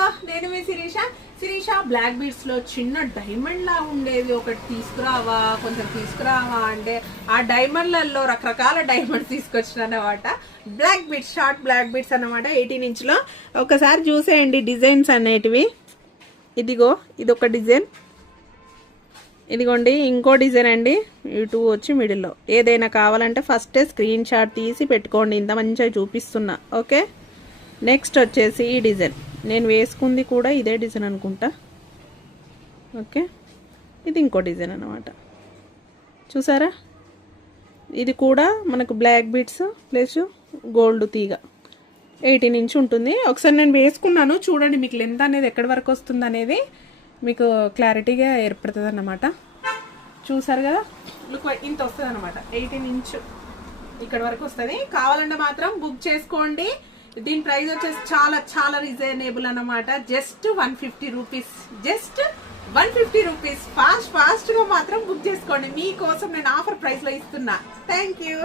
Hello నేను మీ Sirisha black beads లో చిన్న డైమండ్ లా ఉండేది ఒకటి తీసుకురావా అంటే ఆ డైమండ్లలో రకరకాల డైమండ్స్ తీసుకొచ్చిన అన్నమాట. Black beads, short black beads అన్నమాట 18 ఇంచులో. ఒకసారి చూసేయండి డిజైన్స్ అనేటివి. ఇదిగో ఇదొక డిజైన్, ఇదిగోండి ఇంకో డిజైన్ అండి. ఇటు వచ్చి మిడిల్లో. ఏదైనా కావాలంటే ఫస్టే స్క్రీన్ షాట్ తీసి పెట్టుకోండి, ఇంత మంచిగా చూపిస్తున్నా. ఓకే, నెక్స్ట్ వచ్చేసి ఈ డిజైన్, నేను వేసుకుంది కూడా ఇదే డిజైన్ అనుకుంటా. ఓకే, ఇది ఇంకో డిజైన్ అన్నమాట. చూసారా, ఇది కూడా మనకు బ్లాక్ బీడ్స్ ప్లస్ గోల్డ్ తీగ 18 ఇంచ్ ఉంటుంది. ఒకసారి నేను వేసుకున్నాను చూడండి, మీకు లెంత్ అనేది ఎక్కడి వరకు వస్తుంది అనేది మీకు క్లారిటీగా ఏర్పడుతుంది అన్నమాట. చూసారు కదా, ఇంత వస్తుంది అనమాట. 18 ఇంచ్ ఇక్కడ వరకు వస్తుంది. కావాలంటే మాత్రం బుక్ చేసుకోండి. దీని ప్రైస్ వచ్చేసి చాలా చాలా రీజనబుల్ అన్నమాట. Just 150 rupees, just 150 rupees. Fast గా మాత్రం బుక్ చేసుకోండి, మీకోసం నేను ఆఫర్ ప్రైస్ లో ఇస్తున్నా. Thank you.